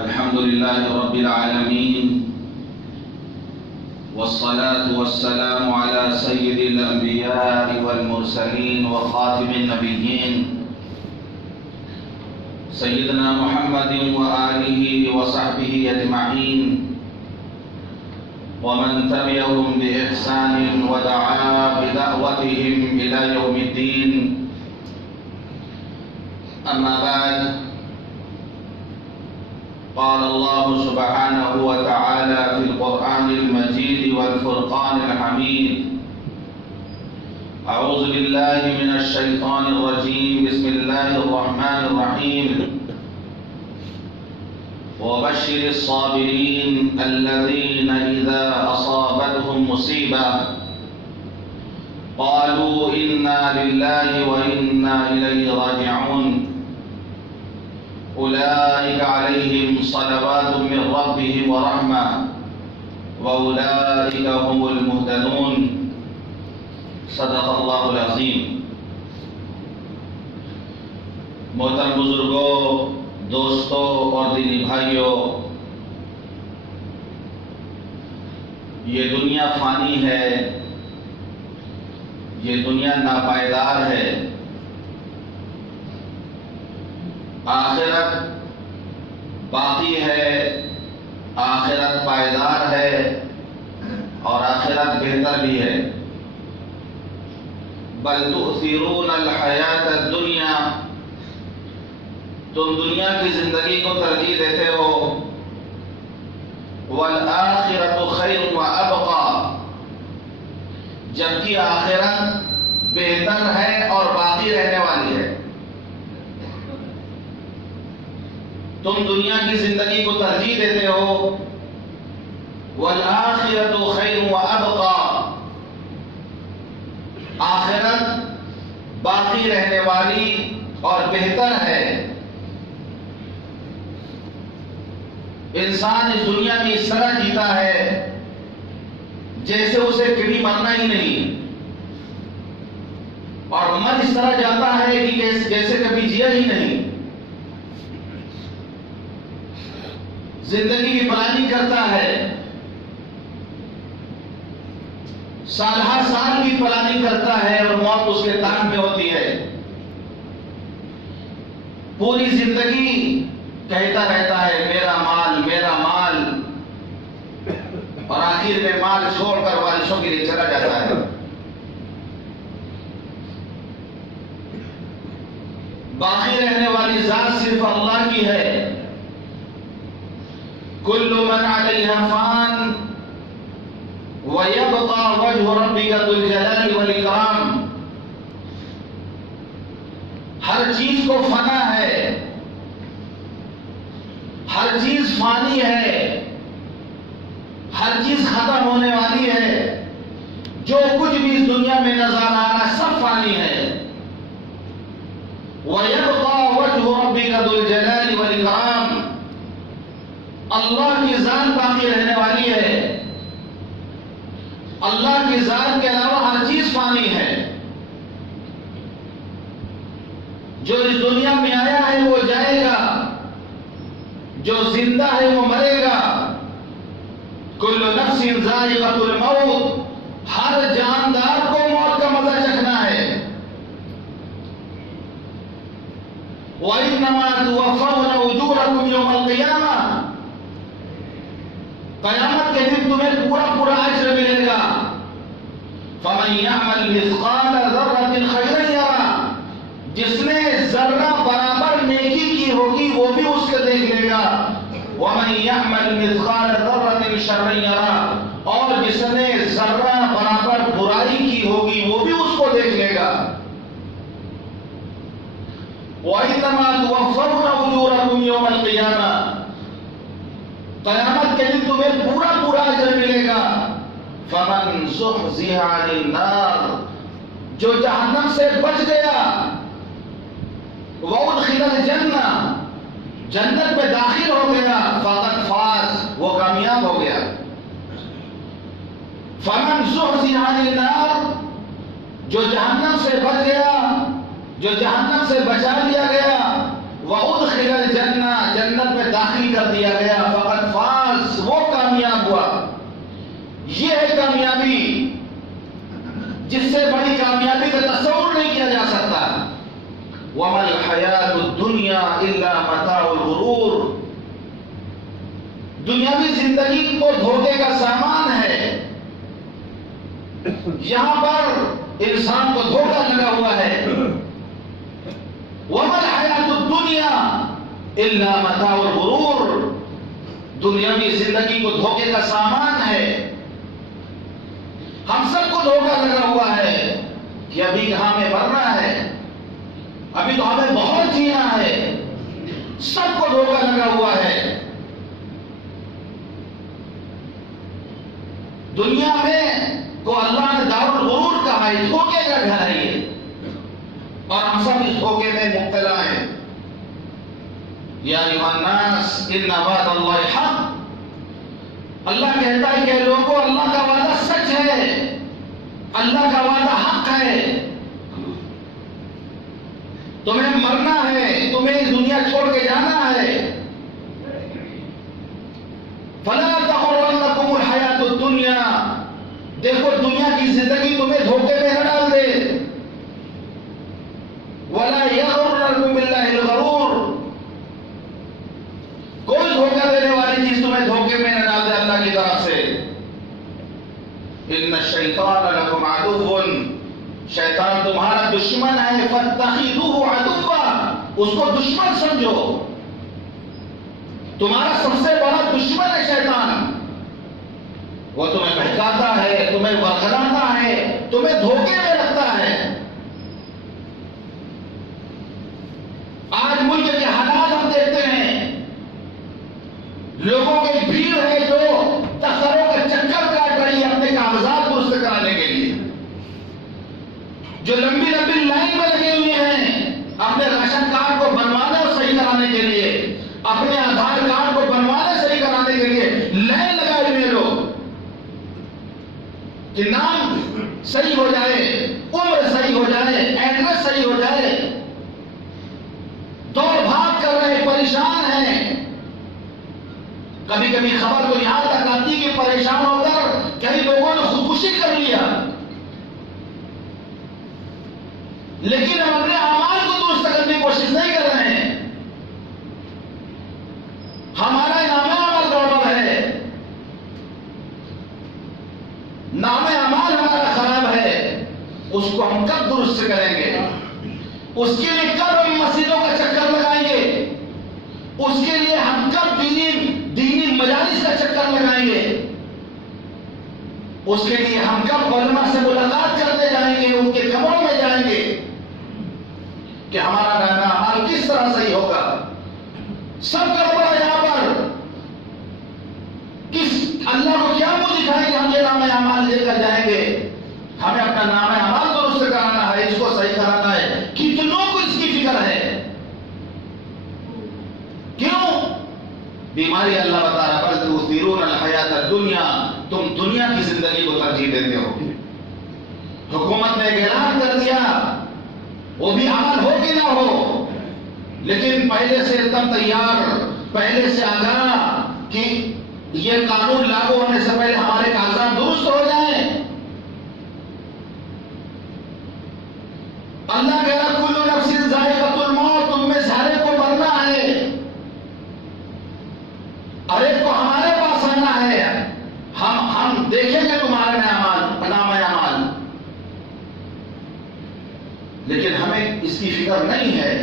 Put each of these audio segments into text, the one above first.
الحمد لله رب العالمين، والصلاة والسلام على سيد الأنبياء والمرسلين وخاتم النبيين سيدنا محمد وآله وصحبه أجمعين، ومن تبعهم بإحسان ودعا بدعوتهم إلى يوم الدين. أما بعد، قال الله سبحانه وتعالى في القرآن المجيد والفرقان الحميد: أعوذ بالله من الشيطان الرجيم، بسم الله الرحمن الرحيم. وبشر الصابرين الذين إذا أصابتهم مصيبة قالوا إنا لله وإنا إليه راجعون، أولئك عليهم صلوات من ربهم ورحمة وأولئك هم المهتدون. صدق اللہ العظیم. محترم بزرگوں، دوستوں اور دینی بھائیوں، یہ دنیا فانی ہے، یہ دنیا ناپائیدار ہے. آخرت باقی ہے، آخرت پائیدار ہے اور آخرت بہتر بھی ہے. بل تؤثرون الحیات الدنیا، تم دنیا کی زندگی کو ترجیح دیتے ہو. والآخرۃ خیر وابقی، جبکہ آخرت بہتر ہے اور باقی رہنے والی ہے. تم دنیا کی زندگی کو ترجیح دیتے ہو. والآخرۃ خیر وابقی، آخرت باقی رہنے والی اور بہتر ہے. انسان اس دنیا میں اس طرح جیتا ہے جیسے اسے کبھی مرنا ہی نہیں، اور مر اس طرح جاتا ہے کہ جیسے کبھی جیا ہی نہیں. زندگی کی پلاننگ کرتا ہے، سال ہر سال کی پلاننگ کرتا ہے اور موت اس کے تان میں ہوتی ہے. پوری زندگی کہتا رہتا ہے میرا مال میرا مال، اور آخر میں مال چھوڑ کر وارثوں کے لیے چلا جاتا ہے. باقی رہنے والی ذات صرف اللہ کی ہے. کل من علیہا فان وَيَبْقَى وَجْهُ رَبِّكَ ذُو الْجَلَالِ وَالْإِكْرَامِ. ہر چیز کو فنا ہے، ہر چیز فانی ہے، ہر چیز ختم ہونے والی ہے. جو کچھ بھی اس دنیا میں نظر آ رہا ہے سب فانی ہے. وَيَبْقَى وَجْهُ رَبِّكَ ذُو الْجَلَالِ وَالْإِكْرَامِ، اللہ کی ذات باقی رہنے والی ہے. اللہ کی ذات کے علاوہ ہر چیز فانی ہے. جو اس دنیا میں آیا ہے وہ جائے گا، جو زندہ ہے وہ مرے گا. کل نفس ذائقۃ الموت، ہر جاندار کو موت کا مزہ چکھنا ہے. وَإِنَّمَا تُوَفَّوْنَ أُجُورَكُمْ يَوْمَ الْقِيَامَةِ، قیامت کے دن تمہیں پورا پورا اجر ملے گا. فَمَنْ يَعْمَلْ مِثْقَالَ ذَرَّةٍ خَيْرًا يَرَهُ، جس نے ذرہ برابر نیکی کی ہوگی وہ بھی اس کو دیکھ لے گا. وَمَنْ يَعْمَلْ مِثْقَالَ ذَرَّةٍ شَرًّا يَرَهُ، اور جس نے ذرہ برابر برائی کی ہوگی وہ بھی اس کو دیکھ لے گا. وَإِنَّمَا تُوَفَّوْنَ أُجُورَكُمْ يَوْمَ الْقِيَامَةِ، قیامت کے دن تمہیں پورا پورا اجر ملے گا. فَمَنْ زُحْزِحَ عَنِ النَّارِ، جو جہنم سے بچ گیا. وَأُدْخِلَ الْجَنَّةَ، جنت میں داخل ہو گیا. فَقَدْ فَازَ، وہ کامیاب ہو گیا. فَمَنْ زُحْزِحَ عَنِ النَّارِ، جو جہنم سے بچ گیا، جو جہنم سے بچا لیا گیا. وَأُدْخِلَ الْجَنَّةَ، جنت میں داخل کر دیا گیا، فَقَدْ فَازَ، وہ کامیاب ہوا۔ یہ ہے کامیابی جس سے بڑی کامیابی کا تصور نہیں کیا جا سکتا۔ وَمَا الْحَيَاةُ الدُّنْيَا إِلَّا مَتَاعُ الْغُرُورِ، دنیاوی زندگی تو دھوکے کا سامان ہے، یہاں پر انسان کو دھوکہ لگا ہوا ہے۔ وَمَا الْحَيَاةُ الدُّنْيَا إِلَّا مَتَاعُ الْغُرُورِ، دنیاوی زندگی کو دھوکے کا سامان ہے۔ ہم سب کو دھوکہ لگا ہوا ہے کہ ابھی کہاں ہمیں بڑھنا ہے، ابھی تو ہمیں بہت جینا ہے، سب کو دھوکہ لگا ہوا ہے۔ دنیا میں کو اللہ نے دار الغرور کہا ہے، دھوکے کا گھر ہے یہ، اور ہم سب اس دھوکے میں مبتلا ہیں۔ یا ایھا الناس ان وعد اللہ حق، اللہ کہتا ہے کہ لوگوں اللہ کا وعدہ سچ ہے، اللہ کا وعدہ حق ہے، تمہیں مرنا ہے، تمہیں اس دنیا چھوڑ کے جانا ہے۔ فلا تغرنکم الحیاۃ الدنیا، دیکھو دنیا کی زندگی تمہیں دھوکے میں نہ ڈال دے۔ ولا یغررکم باللہ الغرور، کوئی دھوکہ دینے والی چیز تمہیں دھوکے میں نہ ڈال دے اللہ کی طرف سے۔ ان الشیطان لکم عدو، شیطان تمہارا دشمن ہے، فاتخذوہ عدوا، اس کو دشمن سمجھو، تمہارا سب سے بڑا دشمن ہے شیطان۔ وہ تمہیں بہکاتا ہے، تمہیں ورگلاتا ہے، تمہیں دھوکے میں رکھتا ہے۔ آج ملک کے حالات ہم دیکھتے ہیں، لوگوں کی بھیڑ ہے جو دفتروں کا چکر کاٹ رہی ہے اپنے کاغذات درست کرانے کے لیے، جو لمبی لمبی لائن میں لگے ہوئے ہیں اپنے راشن کارڈ کو بنوانے اور صحیح کرانے کے لیے، اپنے آدھار کارڈ کو بنوانے صحیح کرانے کے لیے لائن لگائے ہوئے لوگ، کہ نام صحیح ہو جائے، عمر صحیح ہو جائے، ایڈریس صحیح ہو جائے، دوڑ بھاگ کر رہے، پریشان ہیں۔ کبھی کبھی خبر تو یہاں تک آتی کہ پریشان ہو کر کئی لوگوں نے خودکشی کر لیا، لیکن ہم اپنے اعمال کو درست کرنے کی کوشش نہیں کر رہے ہیں۔ ہمارا نام عمل گڑبڑ ہے، نام عمل ہمارا خراب ہے، اس کو ہم کب درست کریں گے؟ اس کے لیے کب ہم مسجدوں کا چکر لگائیں گے؟ اس کے لیے ہم کب دینی مجالس کا چکر لگائیں گے؟ اس کے لیے ہم کب علماء سے ملاقات کرتے جائیں گے، ان کے کمروں میں جائیں گے کہ ہمارا نام عمل کس طرح صحیح ہوگا؟ سب گڑبڑ ہے یہاں پر۔ اللہ کو کیا منہ دکھائیں کہ ہم یہ نام اعمال لے کر جائیں گے؟ ہمیں اپنا نام اعمال درست کرانا ہے، اس کو صحیح کرانا ہے۔ کتنوں کو اس کی فکر ہے؟ کیوں؟ بیماری اللہ بتا رہا بل تؤثرون الحیات الدنیا، تم دنیا کی زندگی کو ترجیح دیتے ہو۔ حکومت نے اعلان کر دیا، وہ بھی عمل ہو کہ نہ ہو، لیکن پہلے سے ایک دم تیار، پہلے سے آگاہ کہ یہ قانون لاگو ہونے سے پہلے ہمارے کاغذات درست ہو جائیں۔ اللہ کہہ رہا کل نفس ذائقۃ الموت، تم میں سارے کو مرنا ہے، ہر ایک کو ہمارے پاس آنا ہے، ہم دیکھیں گے تمہارے نام اعمال، لیکن ہمیں اس کی فکر نہیں ہے،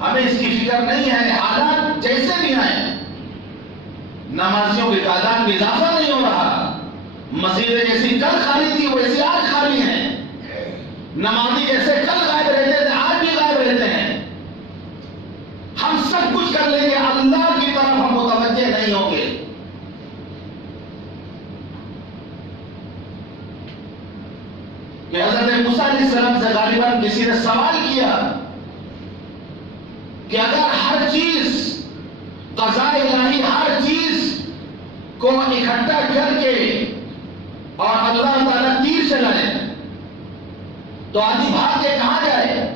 ہمیں اس کی فکر نہیں ہے۔ حالات جیسے بھی ہیں، نمازیوں کی تعداد میں اضافہ نہیں ہو رہا، مسجدیں جیسی کل خالی تھی ویسے آج خالی ہیں، نمازی جیسے کل غائب رہتے تھے آج بھی غائب رہتے ہیں۔ ہم سب کچھ کر لیں گے، اللہ کی طرف ہم متوجہ نہیں ہوں گے۔ کہ حضرت موسیٰ علیہ السلام سے غالباً کسی نے سوال کیا کہ اگر ہر چیز قضاء الہی، ہر چیز کو اکٹھا کر کے اور اللہ تعالیٰ تیر چلائے تو آدمی بھاگ کے کہاں جائے؟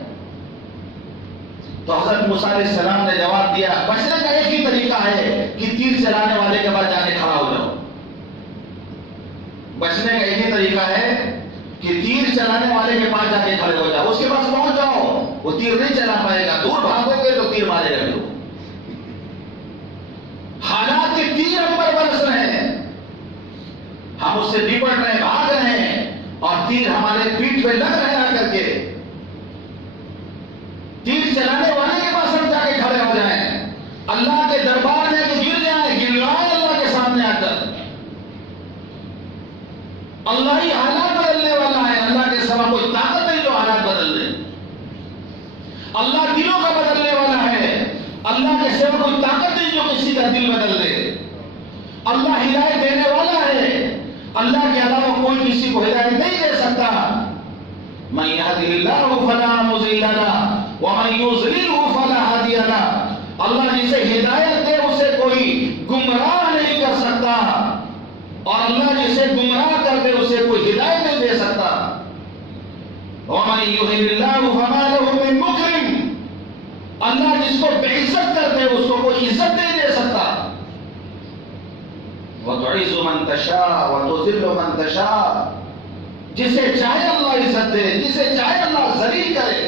تو حضرت موسیٰ علیہ السلام نے جواب دیا بچنے کا ایک ہی طریقہ ہے کہ تیر چلانے والے کے بعد جا کے کھڑا ہو جاؤ. بچنے کا ایک ہی طریقہ ہے کہ تیر چلانے والے کے پاس جا کے کھڑے ہو جاؤ, اس کے پاس پہنچ جاؤ, وہ تیر نہیں چلا پائے گا, دور بھاگو گے تو تیر مارے گا. حالات کے تیر ہم پر برس رہے ہیں, ہم اس سے نپٹ رہے ہیں, بھاگ رہے ہیں, اور تیر ہمارے پیٹھ پہ لگ رہے ہیں. آ کر کے تیر چلانے والے کے پاس ہم جا کے کھڑے ہو جائیں, اللہ کے دربار میں کہ گر جائیں, گر جائیں اللہ کے سامنے آ کر. اللہ ہی حالات بدلنے والا ہے, اللہ کے سوا کوئی طاقت نہیں جو حالات بدل دے. اللہ دلوں کا بدلنے والا ہے, اللہ کے سوا کوئی طاقت نہیں جو کسی کا دل بدل دے. اللہ ہدایت دینے والا ہے, اللہ کے علاوہ کوئی کسی کو ہدایت نہیں دے سکتا. من يهده الله فلا مضل له ومن يضلله فلا هادي له. اللہ جسے ہدایت دے اسے کوئی گمراہ نہیں کر سکتا, اور اللہ جسے گمراہ کر دے اسے کوئی ہدایت نہیں دے سکتا. ومن يهن الله فما له من مكرم. اللہ جس کو بے عزت کر دے اس کو کوئی عزت نہیں دے سکتا. وتعز من تشاء وتذل من تشاء. جسے چاہے اللہ عزت دے, جسے چاہے اللہ ذلیل کرے.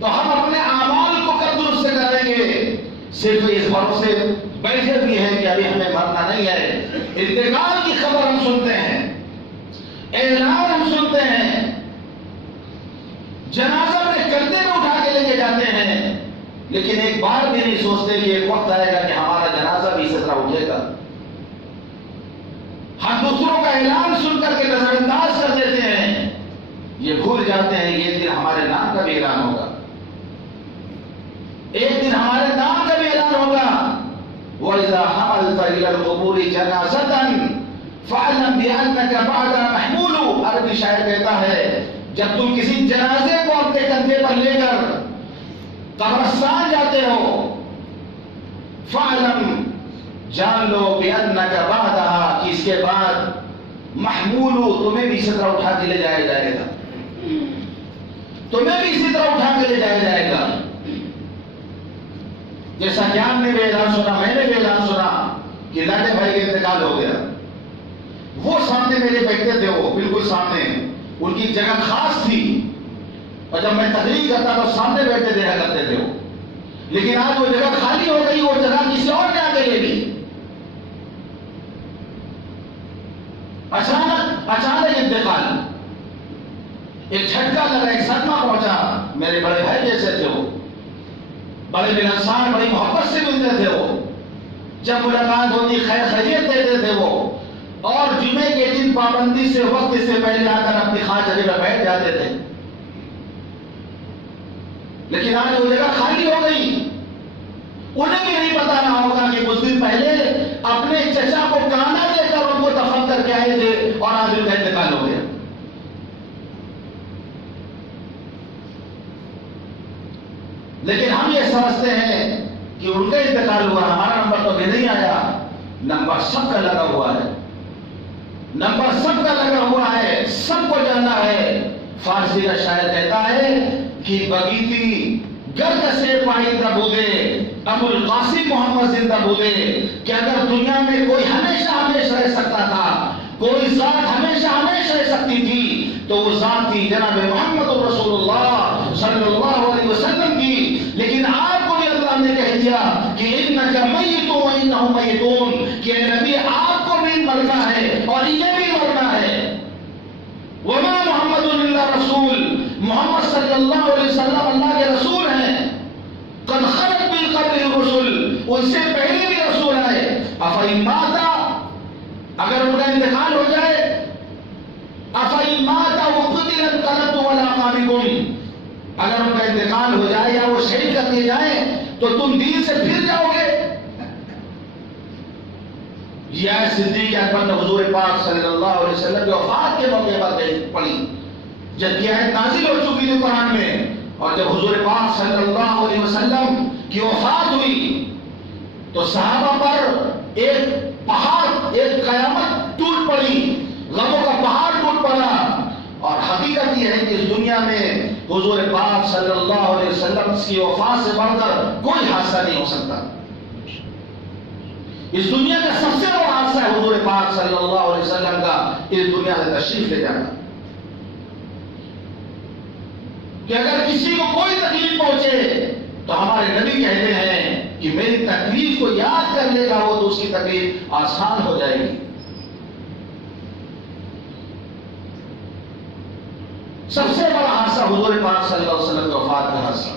تو ہم اپنے اعمال کو کب درست کریں گے؟ صرف اس بھروسے بیٹھے بھی ہیں کہ ابھی ہمیں مرنا نہیں ہے. انتقال کی خبر ہم سنتے ہیں, اعلان ہم سنتے ہیں, جنازہ اپنے کندھے میں اٹھا کے لے کے جاتے ہیں, لیکن ایک بار بھی نہیں سوچتے کہ ایک وقت آئے گا کہ ہمارا جنازہ بھی اسی طرح اٹھے گا. ہم دوسروں کا اعلان سن کر کے نظر انداز کر دیتے ہیں, یہ بھول جاتے ہیں یہ دن ہمارے نام کا بھی اعلان ہوگا, ایک دن ہمارے نام کا بھی اعلان ہوگا. وَإِذَا حَمَلْتَ إِلَى الْقُبُورِ جَنَازَةً فَاعْلَمْ بِأَنَّكَ بَعْدَهَا مَحْمُولُ. عربی شاعر کہتا ہے جب تم کسی جنازے کو اپنے کندھے پر لے کر قبرستان جاتے ہو, فَاعْلَمْ جان لو بِأَنَّكَ بَعْدَهَا کہ اس کے بعد محمول تمہیں بھی اسی طرح اٹھا کے لے جایا جائے گا, تمہیں بھی اسی طرح اٹھا کے لے جایا جائے گا. جیسا کہ آپ نے بھی اعلان سنا, میں نے بھی اعلان سنا کہ لاڈے بھائی کا انتقال ہو گیا. وہ سامنے میرے بیٹھتے تھے, وہ بالکل سامنے, ان کی جگہ خاص تھی, اور جب میں تقریر کرتا تو سامنے بیٹھتے دیکھا کرتے تھے وہ. لیکن آج وہ جگہ خالی ہو گئی, وہ جگہ کسی اور نے آ کے لے لی. اچانک انتقال, ایک جھٹکا لگا, ایک صدمہ پہنچا. میرے بڑے بھائی جیسے تھے وہ, بڑے ملنسار, بڑی محبت سے ملتے تھے وہ. جب ملاقات ہوتی خیر خیریت دیتے تھے وہ, اور جمعے کے دن پابندی سے وقت سے پہلے آ کر اپنی خاص جگہ پر بیٹھ جاتے تھے. لیکن آج وہ جگہ خالی ہو گئی. انہیں بھی نہیں پتا نہ ہوگا کہ کچھ دن پہلے اپنے چچا کو کانا دے کر ان کو دفن کر کے آئے تھے, اور آج ان کا انتقال ہو گیا. لیکن ہم یہ سمجھتے ہیں کہ ان کا انتقال ہوا, ہمارا نمبر تو ابھی نہیں آیا. نمبر سب کا لگا ہوا ہے, نمبر سب کا لگا ہوا ہے, سب کو جانا ہے. فارسی کا شاعر کہتا ہے کہ بگیتی گرد سے پائندہ بودے ابو القاسم محمد زندہ بودے. کہ اگر دنیا میں کوئی ہمیشہ ہمیشہ رہ سکتا تھا, کوئی ذات ہمیشہ ہمیشہ رہ سکتی تھی, تو وہ ذات تھی جناب محمد رسول اللہ صلی اللہ علیہ وسلم کی. لیکن آپ کو بھی اللہ نے کہہ دیا کہ انک میت و انہم میتون, کہ اے نبی آپ کو بھی مرنا ہے اور انہیں بھی مرنا ہے. وما محمد الا رسول, محمد صلی اللہ علیہ وسلم اللہ کے رسول ہیں. قد خلت من قبل الرسل, ان سے پہلے بھی رسول آئے. افإن مات, اگر ان کا انتقال ہو جائے, افإن مات وقتل انقلبتم على اعقابكم, اگر ان کا انتقال ہو جائے یا وہ شہید کر دیے جائیں تو تم دین سے پھر جاؤ گے. یہ آیت صدیق اکبر نے حضور پاک صلی اللہ علیہ وسلم کی وفات کے موقع پر پڑھی, جب یہ آیت نازل ہو چکی تھی قرآن میں. اور جب حضور پاک صلی اللہ علیہ وسلم کی وفات ہوئی تو صحابہ پر ایک پہاڑ, ایک قیامت ٹوٹ پڑی, غموں کا پہاڑ ٹوٹ پڑا. اور حقیقت یہ ہے کہ اس دنیا میں حضور پاک صلی اللہ علیہ وسلم کی وفات سے بڑھ کر کوئی حادثہ نہیں ہو سکتا۔ اس دنیا کا سب سے بڑا حادثہ ہے حضور پاک صلی اللہ علیہ وسلم کا اس دنیا سے تشریف لے جانا، کہ اگر کسی کو کوئی تکلیف پہنچے تو ہمارے نبی کہتے ہیں کہ میری تکلیف کو یاد کر لے گا وہ تو اس کی تکلیف آسان ہو جائے گی۔ سب سے بڑا حادثہ حضور پاک صلی اللہ علیہ وسلم کی وفات کا حادثہ،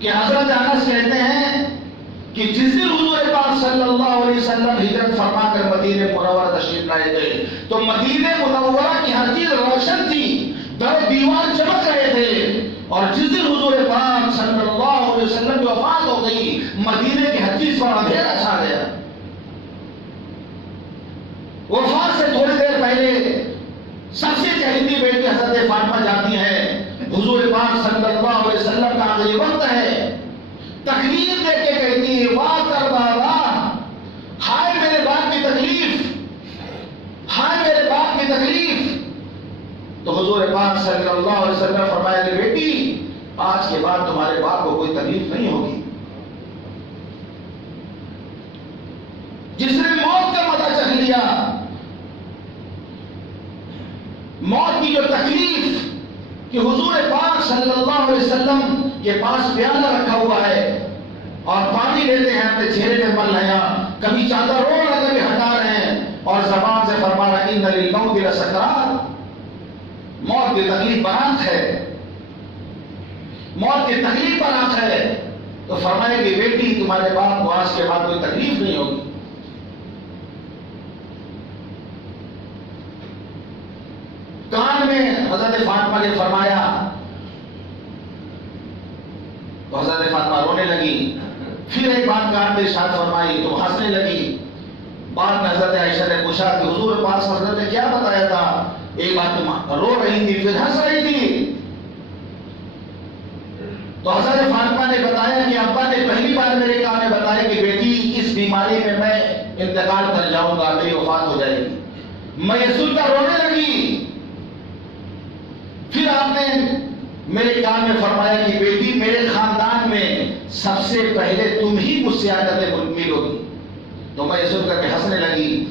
کہ حضرت انس کہتے ہیں کہ جس دن حضور پاک صلی اللہ علیہ وسلم ہجرت فرما کر مدینہ منورہ تشریف لائے تھے تو مدینہ منورہ کی ہر چیز روشن تھی، در دیوار چمک رہے تھے، اور جس دن حضور پاک صلی اللہ علیہ وسلم کی وفات ہو گئی مدینہ کی ہر چیز پر اندھیرا چھا گیا۔ وفات سے تھوڑی دیر پہلے سب سے چہیتی بیٹی حضرت فاطمہ جاتی ہے، حضور پاک صلی اللہ علیہ وسلم کا آخری وقت ہے، تکلیف دے کے کہتی ہے واہ کر بابا، ہائے میرے باپ کی تکلیف، ہائے میرے باپ کی تکلیف۔ تو حضور پاک صلی اللہ علیہ وسلم فرمایا کہ بیٹی آج کے بعد تمہارے باپ کو کوئی تکلیف نہیں ہوگی۔ جس نے موت کا مزہ چکھ لیا، موت کی جو تکلیف کہ حضور پاک صلی اللہ علیہ وسلم کے پاس پیالہ رکھا ہوا ہے اور پانی لیتے ہیں اپنے چہرے میں مل رہے ہیں، کبھی چادر رو رہے ہیں کبھی ہٹا رہے ہیں، اور زبان سے فرما رہا ہے ان للموت لسکرات، موت کی تکلیف برات ہے، موت کی تکلیف برات ہے۔ تو فرمائے کہ بیٹی تمہارے باپ کو آج کے بعد کوئی تکلیف نہیں ہوگی۔ کان میں حضرت فاطمہ نے فرمایا تو حضرت فاطمہ رونے لگی، پھر ایک بات کان میں ارشاد فرمائی تو ہنسنے لگی۔ بعد میں حضرت عائشہ نے پوچھا کہ حضور پاک صلی اللہ علیہ وسلم نے کیا بتایا تھا؟ ایک بات تم رو رہی تھی پھر ہنس رہی تھی۔ تو حضرت فاطمہ نے بتایا کہ ابا نے پہلی بار میرے کان میں بتایا کہ بیٹی اس بیماری میں انتقال کر جاؤں گا، میری وفات ہو جائے گی۔ میں یہ سن کر رونے لگی۔ پھر آپ نے میرے کان میں فرمایا کہ بیٹی میرے خاندان میں سب سے پہلے تم ہی مجھ سے عادت ملوگی۔ تو میں یہ سن کر کے ہنسنے لگی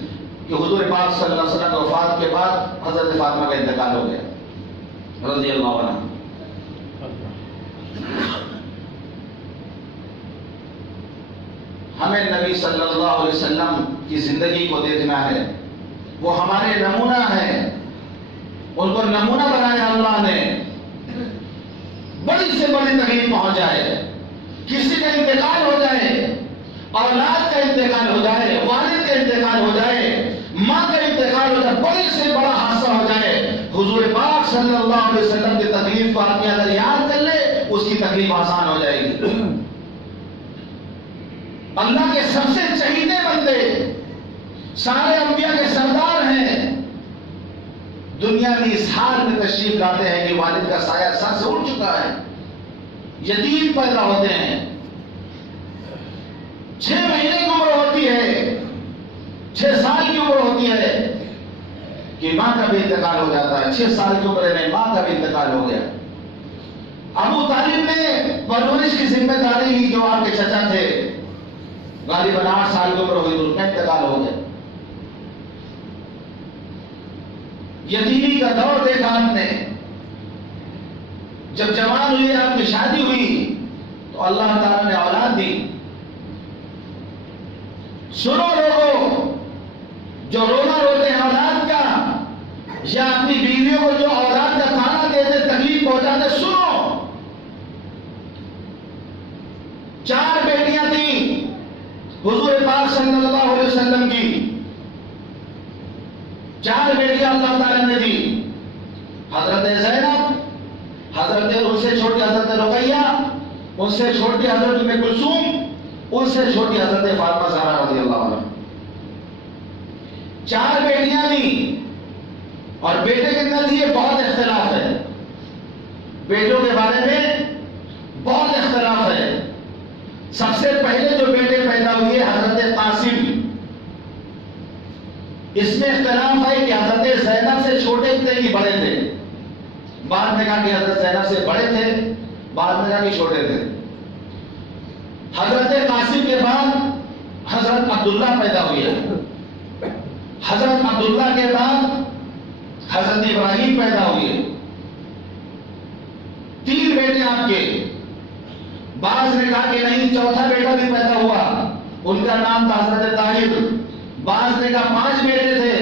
کہ حضور پاک صلی اللہ علیہ وسلم کی وفات کے بعد حضرت فاطمہ کا انتقال ہو گیا رضی اللہ عنہ۔ ہمیں نبی صلی اللہ علیہ وسلم کی زندگی کو دیکھنا ہے، وہ ہمارے نمونہ ہیں، ان کو نمونہ بنایا اللہ نے۔ بڑی سے بڑی تکلیف پہنچ جائے، کسی کا انتقال ہو جائے، اولاد کا انتقال ہو جائے، والد کا انتقال ہو جائے، ماں کا انتقال ہو جائے، بڑی سے بڑا حادثہ ہو جائے، حضور پاک صلی اللہ علیہ وسلم کی تکلیف کو آدمی اگر یاد کر لے اس کی تکلیف آسان ہو جائے گی۔ اللہ کے سب سے چہیتے بندے، سارے انبیاء کے سردار ہیں، دنیا میں اس حال میں تشریف لاتے ہیں کہ والد کا سایہ سر سے اڑ چکا ہے، یتیم پیدا ہوتے ہیں، 6 مہینے کی عمر ہوتی ہے، 6 سال کی عمر ہوتی ہے کہ ماں کا بھی انتقال ہو جاتا ہے، 6 سال کی عمر میں ماں کا بھی انتقال ہو گیا۔ ابو طالب نے پرورش کی ذمہ داری لی، جو آپ کے چچا تھے، غالباً 8 سال کی عمر ہوئی تو ان کا انتقال ہو گیا۔ یتیمی کا دور دیکھا آپ نے، جب جوان ہوئی آپ کی شادی ہوئی تو اللہ تعالیٰ نے اولاد دی۔ سنو لوگوں، جو رونا روتے ہیں اولاد کا یا اپنی بیویوں کو جو اولاد کا تانا دیتے تکلیف پہنچاتے، سنو، 4 بیٹیاں تھیں حضور پاک صلی اللہ علیہ وسلم کی، 4 بیٹیاں اللہ تعالیٰ نے دی، حضرت زینب، حضرت ان سے چھوٹی حضرت رقیہ، ان سے چھوٹی حضرت ام کلثوم، ان سے چھوٹی حضرت فاطمہ زہرا رضی اللہ عنہ۔ 4 بیٹیاں دی، اور بیٹے کتنے دیے بہت اختلاف ہے، بیٹوں کے بارے میں بہت اختلاف ہے۔ سب سے پہلے جو بیٹے پیدا ہوئے حضرت قاسم، اس میں اختلاف ہے کہ حضرت زینب سے چھوٹے تھے کہ بڑے تھے، بعد میں کہا کہ حضرت زینب سے بڑے تھے، بعد میں کہا کہ چھوٹے تھے۔ حضرت قاسم کے بعد حضرت عبداللہ پیدا ہوئے، حضرت عبداللہ کے بعد حضرت ابراہیم پیدا ہوئے، 3 بیٹے آپ کے۔ بعض نے کہا کہ نہیں، چوتھا بیٹا بھی پیدا ہوا، ان کا نام تھا حضرت طاہر۔ بعض نے کہا 5 بیٹے تھے،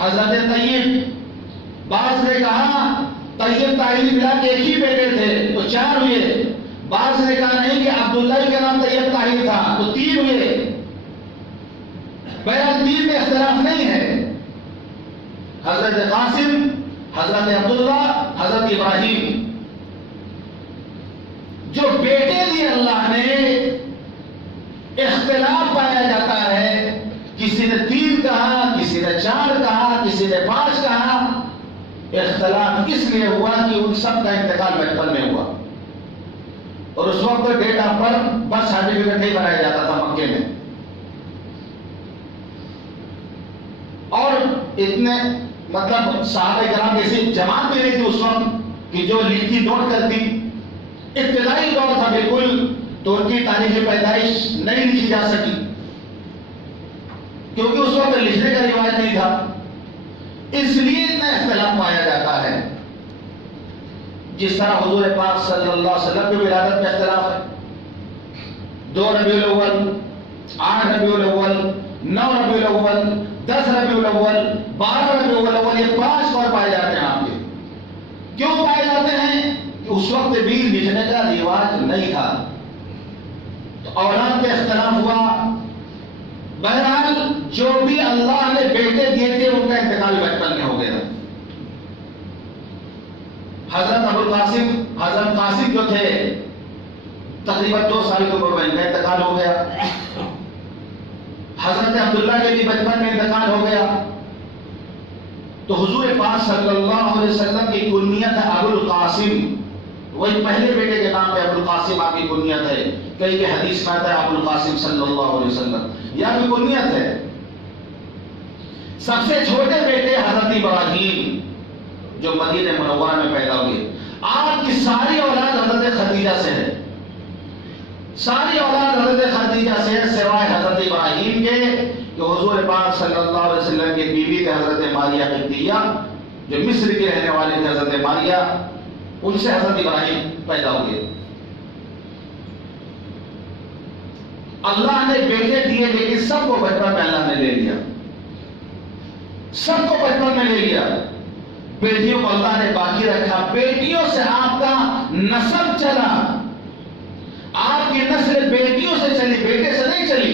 حضرت طیب۔ بعض نے کہا طیب طاہر ملا کے 1 ہی بیٹے تھے تو 4 ہوئے۔ بعض نے کہا نہیں کہ عبداللہ کا نام طیب طاہر تھا تو 3 ہوئے۔ بہرحال 3 میں اختلاف نہیں ہے، حضرت قاسم، حضرت عبداللہ، حضرت ابراہیم۔ جو بیٹے دیے اللہ نے، اختلاف پایا جاتا ہے، کسی نے 3 کہا، کسی نے 4 کہا، کسی نے 5 کہا۔ اختلاف اس لیے ہوا کہ ان سب کا انتقال بچپن میں ہوا، اور اس وقت date of birth birth certificate نہیں بنایا جاتا تھا مکے میں، اور اتنے مطلب صحابہ کرام جیسی جماعت بھی نہیں تھی اس وقت کہ جو لکھتی نوٹ کرتی۔ ابتدائی دور تھا بالکل، تو ان کی تاریخ پیدائش نہیں لکھی جا سکی، کیونکہ اس وقت لکھنے کا رواج نہیں تھا، اس لیے اتنا اختلاف پایا جاتا ہے۔ جس طرح حضور پاک صلی اللہ علیہ وسلم کی ولادت میں اختلاف ہے، 2 ربیع الاول، 8 ربیع الاول، 9 ربیع الاول، 10 ربیع الاول، 12 ربیع الاول، یہ 5 طور پائے جاتے ہیں آپ کے۔ کیوں پائے جاتے ہیں؟ کہ اس وقت بھی لکھنے کا رواج نہیں تھا، تو اولاد کے اختلاف ہوا۔ بہرحال جو بھی اللہ نے بیٹے دیے تھے ان کا انتقال بچپن میں ہو گیا۔ حضرت ابو القاسم، حضرت قاسم جو تھے تقریباً 2 سال کی عمر میں ان کا انتقال ہو گیا۔ حضرت عبداللہ کے بھی بچپن میں انتقال ہو گیا، تو حضور پاک صلی اللہ علیہ وسلم کی کنیت ہے ابو القاسم، وہی پہلے بیٹے کے نام پہ ابو القاسم آپ کی کنیت ہے۔ کئی کہ حدیث میں آتا ہے ابو القاسم صلی اللہ علیہ وسلم، یہ آپ کی کنیت ہے۔ سب سے چھوٹے بیٹے حضرت ابراہیم جو مدینہ منورہ میں پیدا ہوئے۔ آپ کی ساری اولاد حضرت خدیجہ سے ہے، ساری اولاد حضرت خدیجہ سے ہے، سوائے حضرت ابراہیم کے جو حضور پاک صلی اللہ علیہ وسلم کی بیوی تھے حضرت ماریہ قبطیہ، جو مصر کی رہنے والی تھے حضرت ماریہ، ان سے حضرت ابراہیم پیدا ہوئے۔ اللہ نے بیٹے دیے لیکن سب کو بچپن میں اللہ نے لے لیا، سب کو بچپن میں لے لیا۔ بیٹیوں کو اللہ نے باقی رکھا، بیٹیوں سے آپ کا نسب چلا، آپ کی نسل بیٹیوں سے چلی، بیٹے سے نہیں چلی۔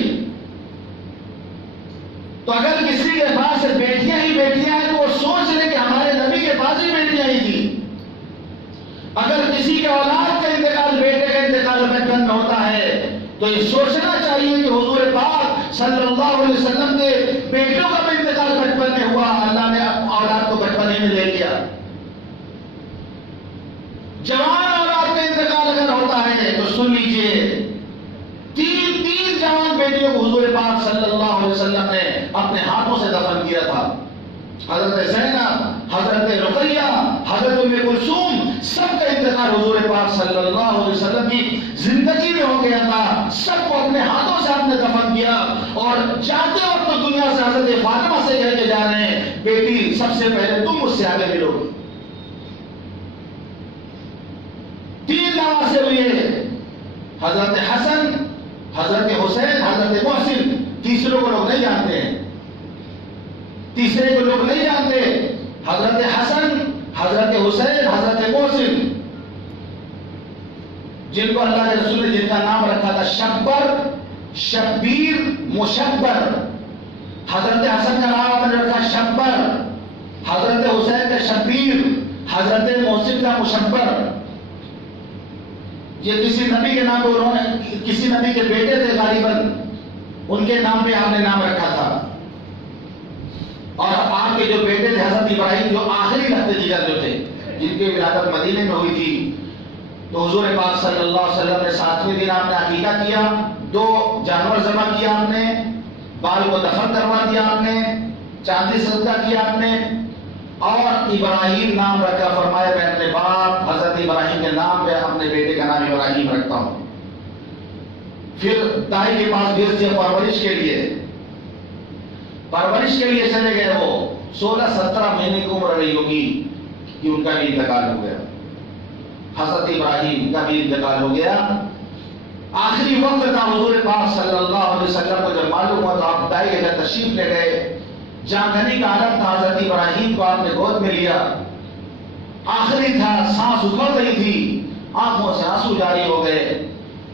تو اگر کسی کے پاس بیٹیاں ہی بیٹیاں ہیں تو وہ سوچ لے کہ ہمارے نبی کے پاس ہی بیٹیاں ہی تھی۔ اگر کسی کے اولاد کا انتقال، بیٹے کا انتقال بچپن میں ہوتا ہے تو یہ سوچنا چاہیے کہ حضور پاک صلی اللہ علیہ وسلم کے بیٹوں کا بھی انتقال بچپن میں ہوا، اللہ نے اولاد کو بچپن ہی میں لے لیا۔ جوان اولاد کا انتقال اگر ہوتا ہے تو سن لیجئے، 3 جوان بیٹیوں کو حضور پاک صلی اللہ علیہ وسلم نے اپنے ہاتھوں سے دفن کیا تھا۔ حضرت زینب، حضرت رقیہ، حضرت ام کلثوم، سب کا انتقال حضور پاک صلی اللہ علیہ وسلم کی زندگی میں ہو گیا تھا۔ سب کو اپنے ہاتھوں سے آپ نے دفن کیا، اور جاتے وقت دنیا سے حضرت فاطمہ سے کہہ کے جا رہے ہیں بیٹی سب سے پہلے تم مجھ سے آگے ملو گی۔ 3 نواسے ہوئے، حضرت حسن، حضرت حسین، حضرت محسن۔ تیسروں کو لوگ نہیں جانتے ہیں، تیسرے کو لوگ نہیں جانتے، حضرت حسن، حضرت حسین، حضرت محسن، جن کو اللہ کے رسول نے جن کا نام رکھا تھا شبر، شبیر، مشبر۔ حضرت حسن کا نام آپ نے رکھا شبر، حضرت حسین کا شبیر، حضرت محسن کا مشبر۔ یہ کسی نبی کے نام پہ انہوں نے، کسی نبی کے بیٹے تھے غالباً، ان کے نام پہ آپ نے نام رکھا تھا۔ اور آپ کے جو بیٹے تھے حضرت ابراہیم جو آخری لخت جگر جو تھے، جن کی ولادت مدینے میں ہوئی تھی، تو حضور پاک صلی اللہ علیہ وسلم نے 7ویں دن آپ نے عقیقہ کیا، 2 جانور ذبح کیا آپ نے، بال کو دفن کروا دیا آپ نے، چاندی صدقہ کیا آپ نے، اور ابراہیم نام رکھا، فرمایا میں اپنے باپ حضرت ابراہیم کے نام پہ اپنے بیٹے کا نام ابراہیم رکھتا ہوں۔ پھر دائی کے پاس بھیج دیا پرورش کے لیے چلے گئے۔ وہ 16-17 مہینے کی عمر رہی ہوگی کہ ان کا بھی انتقال ہو گیا، حضرت ابراہیم کا بھی انتقال ہو گیا۔ آخری وقت تھا، حضور پاک صلی اللہ علیہ وسلم کو جب معلوم ہوا تو آپ دائی کے گھر تشریف لے گئے۔ جانکنی کا عالم تھا، حضرت ابراہیم کو آپ نے گود میں لیا۔ آخری تھا، سانس اکھڑ رہی تھی، آنکھوں سے آنسو جاری ہو گئے،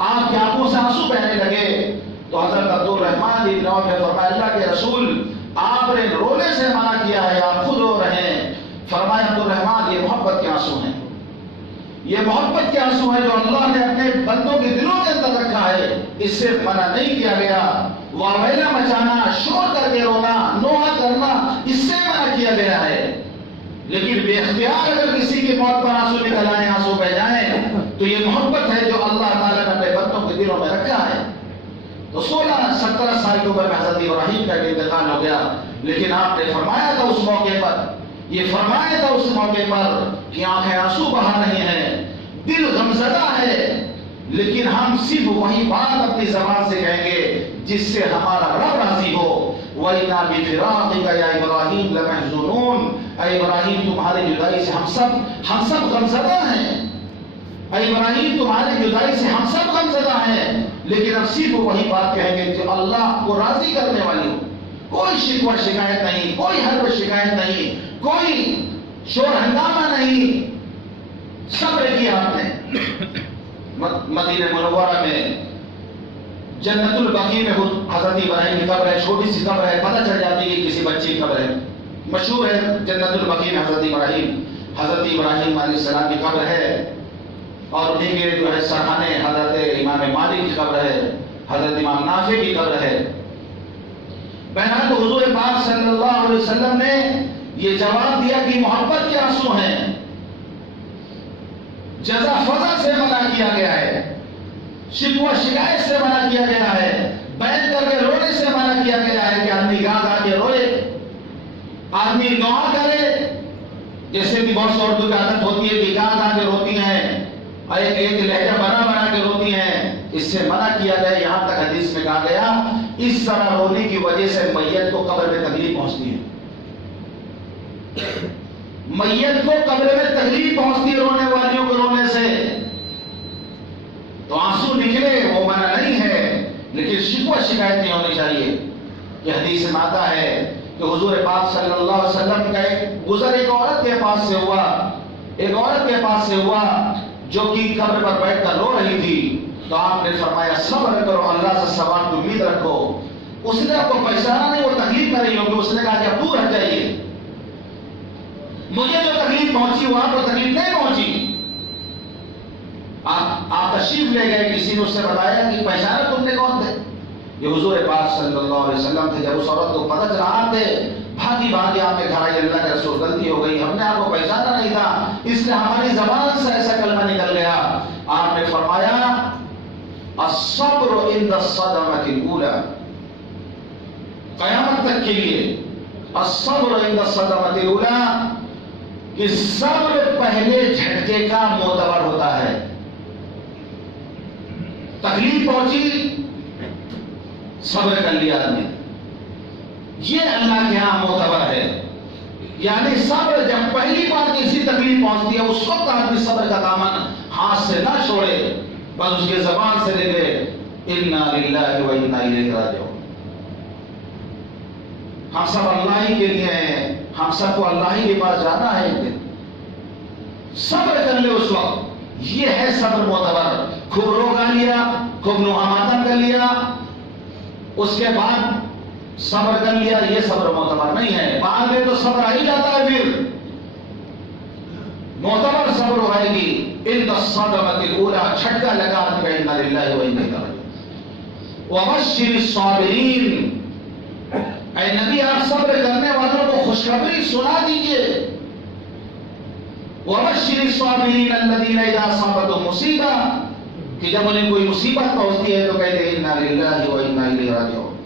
آپ کی آنکھوں سے آنسو بہنے لگے۔ تو حضرت عبدالرحمن بن عوف نے فرمایا اللہ کے رسول آپ نے رونے سے منع کیا ہے، آپ خود رو رہے ہیں۔ فرمایا عبدالرحمن یہ محبت کے آنسو ہیں، یہ محبت کے آنسو ہیں جو اللہ نے اپنے بندوں کے دلوں کے اندر رکھا ہے، اس سے منع نہیں کیا گیا۔ واویلا مچانا، شور کر کے رونا، نوحہ کرنا، اس سے منع کیا گیا ہے۔ لیکن بے اختیار اگر کسی کی موت پر آنسو نکل آئے، آنسو بہ جائیں، تو یہ محبت ہے جو اللہ تعالیٰ نے اپنے بندوں کے دلوں میں رکھا ہے۔ تو 16-17 سال کی عمر میں حضرت ابراہیم کا بھی انتقال ہو گیا، لیکن آپ نے فرمایا تھا اس موقع پر، یہ فرمایا تھا اس موقع پر کہ آنکھیں آنسو بہا رہی ہیں، دل غمزدہ ہے، لیکن ہم صرف وہی بات اپنی زبان سے کہیں گے جس سے ہمارا رب راضی ہو۔ وَإِنَّا بِفِرَاقِكَ يَا إِبْرَاهِيمُ لَمَحْزُونُونَ، اے ابراہیم تمہاری جدائی سے ہم سب غمزدہ ہیں، اے ابراہیم تمہاری جدائی سے ہم سب غمزدہ ہیں، لیکن اب صرف وہی بات کہیں گے جو اللہ کو راضی کرنے والی ہو۔ کوئی شکوہ شکایت نہیں، کوئی حرب شکایت نہیں، کوئی شور ہنگامہ نہیں، صبر کیا آپ نے۔ مدینہ منورہ میں جنت البقیع میں حضرت ابراہیم کی قبر ہے، چھوٹی سی قبر ہے، پتہ چل جاتی ہے کہ کسی بچی کی قبر ہے، مشہور ہے جنت البقیع میں حضرت ابراہیم علیہ السلام کی قبر ہے۔ اور انہیں کے جو ہے سرحانے حضرت امام مالک کی قبر ہے، حضرت امام نافع کی قبر ہے۔ بہرحال حضور پاک صلی اللہ علیہ وسلم نے یہ جواب دیا کہ محبت کے آنسو ہیں، جزا فضا سے منع کیا گیا ہے، شکوہ شکایت سے منع کیا گیا ہے، بیٹھ کر کے رونے سے منع کیا گیا ہے کہ آدمی گا گا کے روئے، آدمی دعا کرے، جیسے کہ بہت سے عورتوں کی عادت ہوتی ہے کہ گا گا کے روتی ہیں، ایک لہجہ بنا کے روتی ہیں، اس سے منع کیا گیا۔ یہاں تک حدیث میں کہا گیا اس طرح رونے کی وجہ سے میت کو قبر میں تکلیف پہنچتی ہے، میت کو قبر میں تکلیف پہنچتی ہے رونے والیوں کو رونے سے۔ تو آنسو نکلے وہ منع نہیں ہے، لیکن شکوہ شکایت نہیں ہونی چاہیے۔ کہ حدیث میں آتا ہے کہ حضور پاک صلی اللہ علیہ وسلم کا ایک گزر ایک عورت کے پاس سے ہوا جو کہ قبر پر بیٹھ کر رو رہی تھی، تو آپ نے فرمایا صبر کرو، اللہ سے ثواب کی امید رکھو۔ اس نے آپ کو پہچانا نہیں، وہ تکلیف کر رہی ہوگی، اس نے کہا کہ اب دور ہٹ جائیے، مجھے جو تکلیف پہنچی وہ آپ کو تکلیف نہیں پہنچی۔ آپ تشریف لے گئے، کسی نے اس سے بتایا کہ پہچانا تم نے کون تھے؟ یہ حضور پاک صلی اللہ علیہ وسلم تھے۔ جب اس عورت کو پتہ چلا آتے بھاگی آپ کے گھر آئی، اللہ کے رسول غلطی ہو گئی، ہم نے آپ کو پہچانا نہیں تھا، اس لیے ہماری زبان سے ایسا کلمہ نکل گیا۔ آپ نے فرمایا الصبر عند الصدمۃ الاولى، قیامت تک کے لیے الصبر عند الصدمۃ الاولى، کہ صبر پہلے جھٹکے کا معتبر ہوتا ہے۔ تکلیف پہنچی، صبر کر لیا آدمی، یہ اللہ کے ہاں معتبر ہے۔ یعنی صبر جب پہلی بار کسی تکلیف پہنچتی ہے اس وقت آدمی صبر کا دامن ہاتھ سے نہ چھوڑے، بس اس کے زبان سے لے لے انا للہ و انا الیہ راجعون۔ ہم سب اللہ ہی کے لیے ہیں، ہم سب کو اللہ ہی کے پاس جانا ہے ایک دن، صبر کر لے اس وقت، یہ ہے صبر معتبر۔ خوب روگا لیا، خوب نوحہ ماتم کر لیا، اس کے بعد صبر کر لیا، یہ صبر معتبر نہیں ہے۔ بعد میں تو صبر آ ہی جاتا ہے، پھر معتبر صبر ہوئے گی عند الصدمۃ الاولى، چھٹکا لگا کہ انا للہ و انا الیہ راجعون۔ وبشر الصابرین، اے نبی آپ صبر کرنے والوں کو خوشخبری سنا دیجئے۔ وبشر الصابرین الذین اذا اصابتهم مصیبہ، کہ جب انہیں کوئی مصیبت پہنچتی ہے تو کہتے ہیں انا للہ و انا الیہ راجعون۔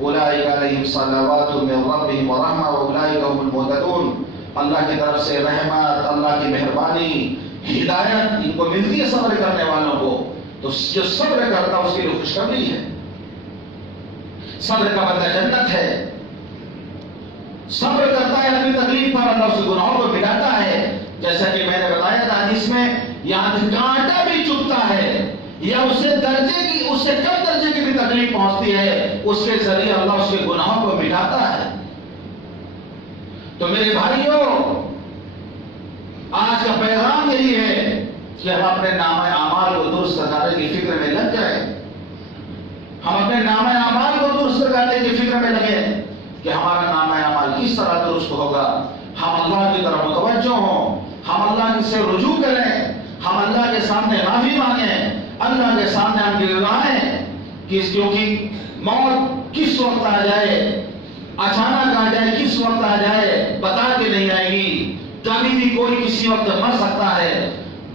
اولئک علیہم صلوات من ربہم ورحمہ واولئک هم المہتدون. اللہ کی طرف سے رحمت، اللہ کی مہربانی، ہدایت ان کو ملتی ہے صبر کرنے والوں کو. تو جو صبر کرتا ہے اس کے لیے خوشخبری ہے. صبر کا بدلہ جنت ہے. صبر کرتا ہے اپنی تکلیف پر، اللہ اس گناہوں کو مٹاتا ہے. جیسا کہ میں نے بتایا تھا حدیث میں، یہاں کانٹا بھی چبھتا ہے یا اس سے کم درجے کی بھی تکلیف پہنچتی ہے، اس کے ذریعے اللہ اس کے گناہوں کو مٹاتا ہے. تو میرے بھائیوں، آج کا پیغام یہی ہے کہ ہم اپنے نامہ اعمال کو درست کرنے کی فکر میں لگ جائیں. ہم اپنے نامہ اعمال کو درست کرنے کی فکر میں لگے کہ ہمارا نامہ اعمال کس طرح درست ہوگا. ہم اللہ کی طرف متوجہ ہوں، ہم اللہ سے رجوع کریں، ہم اللہ کے سامنے معافی مانگیں، اللہ کے سامنے ہم گڑگڑائیں. کیونکہ موت کس وقت آ جائے، اچانک آ جائے، کس وقت آ جائے بتا کے نہیں آئے گی. کبھی بھی کوئی کسی وقت مر سکتا ہے.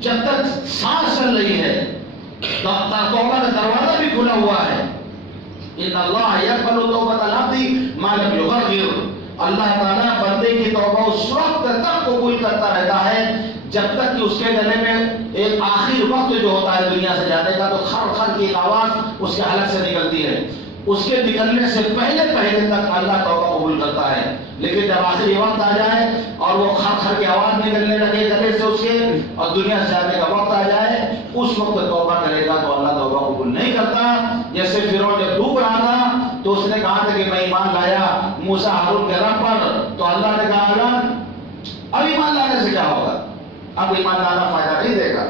جب تک سانس چل رہی ہے توبہ کا دروازہ بھی کھلا ہوا ہے. ان اللہ یقبل توبۃ العبد ما لم یغرغر. اللہ تعالیٰ بندے کی توبہ اس وقت تک قبول کرتا رہتا ہے جب تک کہ اس کے گلے میں ایک آخری وقت جو ہوتا ہے دنیا سے جانے کا، تو خر خر کی ایک آواز اس کے حلق سے نکلتی ہے. اس کے نکلنے سے پہلے تک اللہ توبہ قبول کرتا ہے. لیکن جب آخری وقت آ جائے اور وہ خر خر کی آواز نکلنے لگے گلے سے اس کے، اور دنیا سے جانے کا وقت آ جائے، اس وقت توبہ کرے گا تو اللہ توبہ قبول نہیں کرتا. جیسے فرعون جب ڈوب رہا تھا تو اس نے کہا تھا کہ میں ایمان لایا موسیٰ ہارون کے رب پر، تو اللہ نے کہا اب ایمان لانے سے کیا ہوگا، اب ایمان لانا فائدہ نہیں دے گا.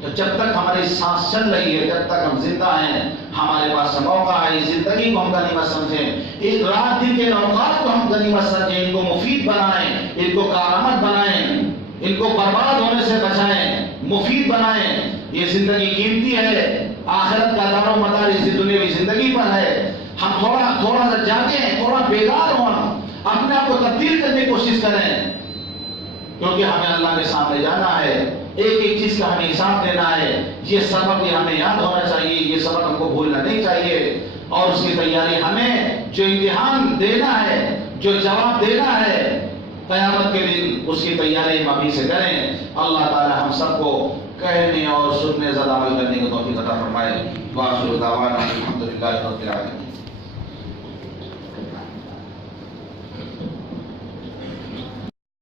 تو جب تک ہماری سانس چل رہی ہے، جب تک ہم زندہ ہیں، ہمارے پاس موقع ہے زندگی کو ہم غنیمت سمجھیں. ایک رات دن کے اوقات کو ہم غنیمت سمجھیں، ان کو مفید بنائیں، ان کو کارآمد بنائیں، ان کو برباد ہونے سے بچائیں، مفید بنائیں. یہ زندگی قیمتی ہے، آخرت کا دار و مدار اس دنیاوی زندگی پر ہے. ہم تھوڑا سا جاگیں، تھوڑا بیدار ہوں، اپنے آپ کو تبدیل کرنے کی کوشش کریں، کیونکہ ہمیں اللہ کے سامنے جانا ہے. ایک ایک چیز کا ہمیں حساب دینا ہے. یہ سبق یہ ہمیں یاد ہونا چاہیے، یہ سبق ہم کو بھولنا نہیں چاہیے. اور اس کی تیاری ہمیں جو امتحان دینا ہے، جو جواب دینا ہے قیامت کے دن، اس کی تیاری ہم ابھی سے کریں. اللہ تعالی ہم سب کو کہنے اور سننے زیادہ عمل کرنے کی توفیق عطا فرمائے. وآخر دعوانا الحمدللہ رب العالمین.